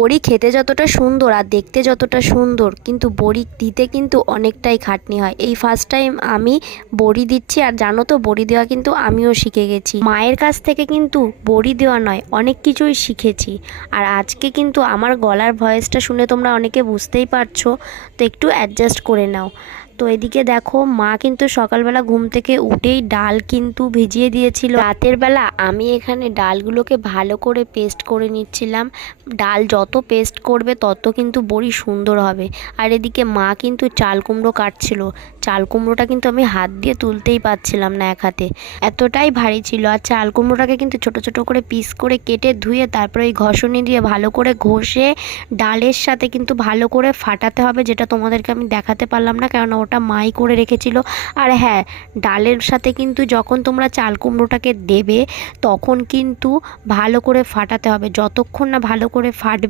বড়ি খেতে যতটা সুন্দর আর দেখতে যতটা সুন্দর, কিন্তু বড়ি দিতে কিন্তু অনেকটাই খাটনি হয়। এই ফার্স্ট টাইম আমি বড়ি দিচ্ছি, আর জানো তো বড়ি দেওয়া কিন্তু আমিও শিখে গেছি। মায়ের কাছ থেকে কিন্তু বড়ি দেওয়া নয়, অনেক কিছুই শিখেছি। আর আজকে কিন্তু আমার গলার ভয়েসটা শুনে তোমরা অনেকে বুঝতেই পারছো, তো একটু অ্যাডজাস্ট করে নাও। তো এদিকে দেখো, মা কিন্তু সকালবেলা ঘুম থেকে উঠেই ডাল কিন্তু ভিজিয়ে দিয়েছিল। রাতের বেলা আমি এখানে ডালগুলোকে ভালো করে পেস্ট করে নিচ্ছিলাম। ডাল যত পেস্ট করবে তত কিন্তু বড়ি সুন্দর হবে। আর এদিকে মা কিন্তু চাল কুমড়ো কাটছিল। চাল কুমড়োটা কিন্তু আমি হাত দিয়ে তুলতেই পারছিলাম না এক হাতে, এতটাই ভারী ছিল। আর চাল কুমড়োটাকে কিন্তু ছোট ছোট করে পিস করে কেটে ধুয়ে তারপরে ওই ঘষণি দিয়ে ভালো করে ঘষে ডালের সাথে কিন্তু ভালো করে ফাটাতে হবে, যেটা তোমাদেরকে আমি দেখাতে পারলাম না, কারণ ওটা মাই করে রেখেছিল। আর হ্যাঁ, ডালের সাথে কিন্তু যখন তোমরা চাল কুমড়োটাকে দেবে তখন কিন্তু ভালো করে ফাটাতে হবে, যতক্ষণ না ভালো করে ফাটবে